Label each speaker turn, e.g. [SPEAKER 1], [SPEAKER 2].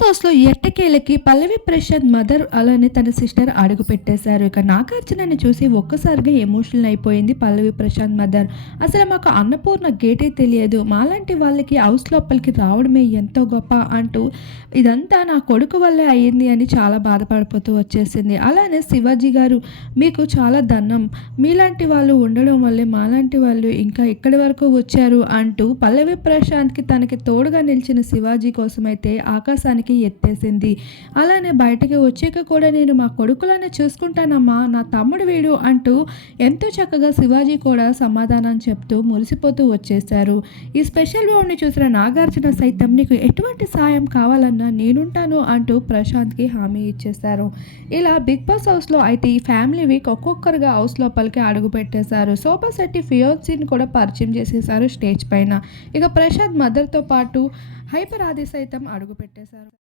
[SPEAKER 1] హౌస్లో ఎట్టకేలకి పల్లవి ప్రశాంత్ మదర్ అలానే తన సిస్టర్ అడుగు పెట్టేశారు ఇక నాగార్జునని చూసి ఒక్కసారిగా ఎమోషనల్ అయిపోయింది పల్లవి ప్రశాంత్ మదర్. అసలు మాకు అన్నపూర్ణ గేటే తెలియదు. మాలాంటి వాళ్ళకి హౌస్ లోపలికి రావడమే ఎంతో గొప్ప అంటూ ఇదంతా నా కొడుకు వల్లే అయ్యింది అని చాలా బాధపడిపోతూ వచ్చేసింది. అలానే శివాజీ గారు మీకు చాలా దండం మీలాంటి వాళ్ళు ఉండడం వల్లే మాలాంటి వాళ్ళు ఇంకా ఇక్కడి వరకు వచ్చారు అంటూ పల్లవి ప్రశాంత్కి తనకి తోడుగా నిలిచిన శివాజీ కోసమైతే ఆకాశానికి ఎత్తేసింది. అలానే బయటకి వచ్చాక కూడా నేను మా కొడుకులనే చూసుకుంటానమ్మా నా తమ్ముడు వీడు అంటూ ఎంతో చక్కగా శివాజీ కూడా సమాధానం చెప్తూ మురిసిపోతూ వచ్చేశారు. ఈ స్పెషల్ బౌండ్ని చూసిన నాగార్జున సైతం నీకు ఎటువంటి సాయం కావాలన్నా నేనుంటాను అంటూ ప్రశాంత్కి హామీ ఇచ్చేశారు. ఇలా బిగ్ బాస్ హౌస్లో అయితే ఈ ఫ్యామిలీ వీక్ ఒక్కొక్కరుగా హౌస్ లోపలికి అడుగు పెట్టేశారు. శోభా శెట్టి ఫియోన్సీని కూడా పరిచయం చేసేశారు స్టేజ్ పైన. ఇక ప్రశాంత్ మదర్తో పాటు హైపర్ ఆది సైతం అడుగు పెట్టేశారు